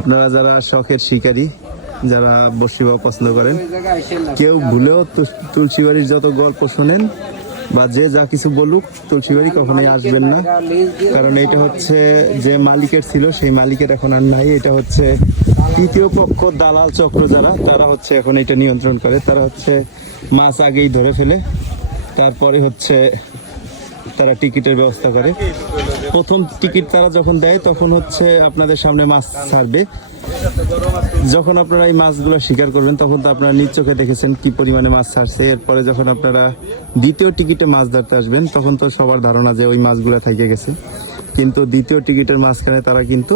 আপনারা যারা শখের শিকারী, যারা বড়শি বা পছন্দ করেন, কেউ ভুলেও তুলসী বাড়ির যত গল্প শোনেন বা যে যা কিছু বলুক, তুলসী বাড়ি কখনোই আসবেন না। কারণ এটা হচ্ছে যে মালিকের ছিল সেই মালিকের এখন আর নাই। এটা হচ্ছে তৃতীয় পক্ষ, দালাল চক্র যারা, তারা হচ্ছে এখন এটা নিয়ন্ত্রণ করে। তারা হচ্ছে মাছ আগেই ধরে ফেলে, তারপরে হচ্ছে তারা টিকিটের ব্যবস্থা করে। প্রথম টিকিট তারা যখন দেয় তখন হচ্ছে আপনাদের সামনে মাছ ছাড়বে। যখন আপনারা এই মাছগুলো শিকার করবেন তখন তো আপনারা নিজ চোখে দেখেছেন কি পরিমাণে মাছ ছাড়ছে। এরপরে যখন আপনারা দ্বিতীয় টিকিটে মাছ ধরতে আসবেন তখন তো সবার ধারণা যে ওই মাছগুলো থেকে গেছে, কিন্তু দ্বিতীয় টিকিটের মাঝখানে তারা কিন্তু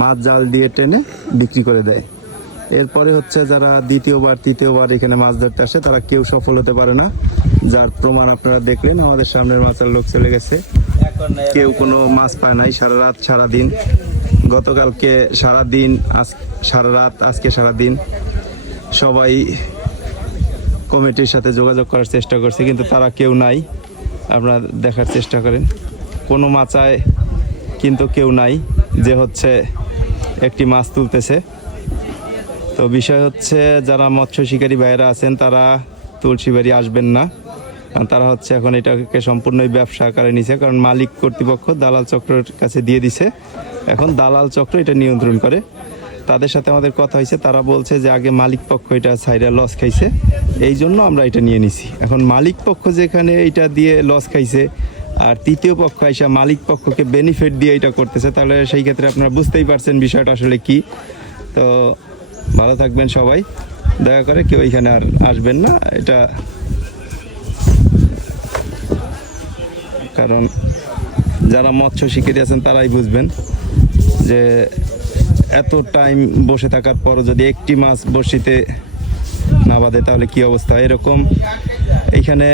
মাছ জাল দিয়ে টেনে বিক্রি করে দেয়। এরপরে হচ্ছে যারা দ্বিতীয়বার তৃতীয়বার এখানে মাছ ধরতে আসে তারা কেউ সফল হতে পারে না, যার প্রমাণ আপনারা দেখলেন। আমাদের সামনের মাছের লোক চলে গেছে, কেউ কোনো মাছ পায় নাই সারা রাত সারাদিন। গতকালকে সারাদিন, সারা রাত, আজকে সারাদিন সবাই কমিটির সাথে যোগাযোগ করার চেষ্টা করছে, কিন্তু তারা কেউ নাই। আপনারা দেখার চেষ্টা করেন, কোনো মাচায় কিন্তু কেউ নাই যে হচ্ছে একটি মাছ তুলতেছে। তো বিষয় হচ্ছে যারা মৎস্য শিকারী ভাইয়েরা আছেন তারা তুলসী বাড়ি আসবেন না। তারা হচ্ছে এখন এটাকে সম্পূর্ণই ব্যবসা আকারে নিছে, কারণ মালিক কর্তৃপক্ষ দালাল চক্রের কাছে দিয়ে দিছে। এখন দালাল চক্র এটা নিয়ন্ত্রণ করে। তাদের সাথে আমাদের কথা হয়েছে, তারা বলছে যে আগে মালিক পক্ষ এটা সাইডে লস খাইছে, এই জন্য আমরা এটা নিয়ে নিছি। এখন মালিক পক্ষ যেখানে এটা দিয়ে লস খাইছে আর তৃতীয় পক্ষ এসে মালিক পক্ষকে বেনিফিট দিয়ে এটা করতেছে, তাহলে সেই ক্ষেত্রে আপনারা বুঝতেই পারছেন বিষয়টা আসলে কি। তো ভালো থাকবেন সবাই, দয়া করে কেউ এখানে আর আসবেন না। এটা কারণ যারা মৎস্য শিকারী আছেন তারাই বুঝবেন যে এত টাইম বসে থাকার পরও যদি একটি মাছ বড়শিতে না বাঁধে তাহলে কি অবস্থা। এরকম এইখানে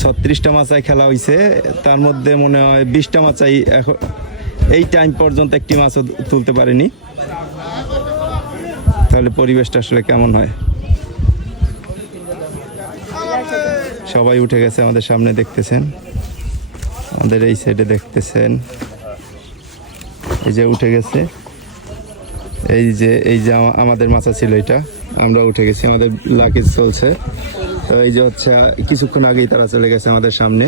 36টা মাছায় খেলা হয়েছে, তার মধ্যে মনে হয় 20টা মাছাই এখন এই টাইম পর্যন্ত একটি মাছও তুলতে পারেনি। তাহলে পরিবেশটা আসলে কেমন হয়। সবাই উঠে গেছে, আমাদের সামনে দেখতেছেন, আমাদের এই সাইডে দেখতেছেন, এই যে উঠে গেছে, এই যে আমাদের মাছা ছিল এটা, আমরা উঠে গেছি, আমাদের লাগেজ চলছে। তো এই যে হচ্ছে কিছুক্ষণ আগেই তারা চলে গেছে আমাদের সামনে।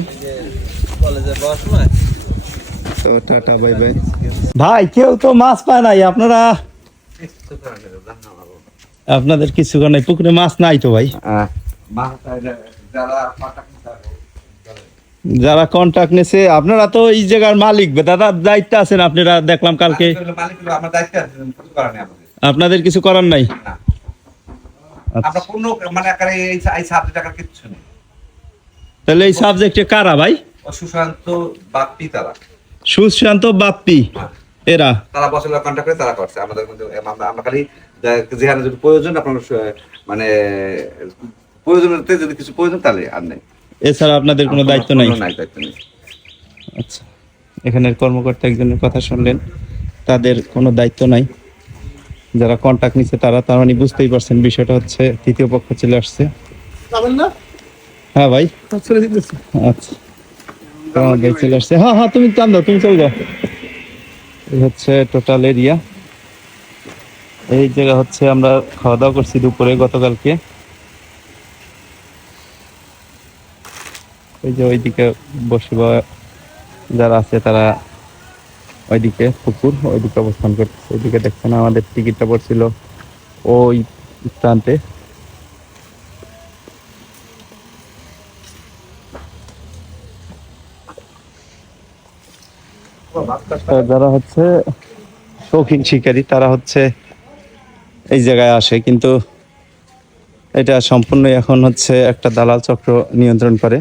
তো টাটা, বাই বাই। ভাই কেউ তো মাছ পায় নাই, আপনাদের কিছু নাই, পুকুরে মাছ নাই তো ভাই। যারা কন্ট্রাক্ট নিছে, আপনারা তো এই জায়গার মালিক, দাদা দায়িত্ব আছেন আপনারা, দেখলাম কালকে। আপনাদের কিছু করার নাই। তাহলে এই সাবজেক্টে কারা ভাই? সুশান্ত বাপ্পি, তারা সুশান্ত বাপ্পি, এরা তারা বছর কন্ট্রাক্ট করে তারা করছে। আমাদের আমরা খালি যেখানে যদি প্রয়োজন, আপনার মানে প্রয়োজনতে যদি কিছু প্রয়োজন তাহলে আর নেই, এছাড়া আপনাদের কোনো দায়িত্ব নাই। আচ্ছা, এখানের কর্মকর্তা একজনের কথা শুনলেন, তাদের কোনো দায়িত্ব নাই। যারা কন্ট্রাক্ট নিচ্ছে তারা, তার মানে বুঝতেই পারছেন বিষয়টা হচ্ছে তৃতীয় পক্ষ চলে আসছে। হ্যাঁ ভাই, আচ্ছা চলে আসছে। হ্যাঁ হ্যাঁ, তুমি টান দাও, তুমি চলে যাও। এই হচ্ছে টোটাল এরিয়া। এই জায়গা হচ্ছে আমরা খাওয়া দাওয়া করছি দুপুরে গতকালকে। এই যে ওইদিকে বসে যারা আছে তারা ওইদিকে পুকুর, ওইদিকে অবস্থান করতেছে। ওইদিকে দেখছেন আমাদের টিকিটটা পড়ছিল ওই প্রান্তে। যারা হচ্ছে শৌখিন শিকারী তারা হচ্ছে এই জায়গায় আসে, কিন্তু এটা সম্পূর্ণ এখন হচ্ছে একটা দালাল চক্র নিয়ন্ত্রণ করে।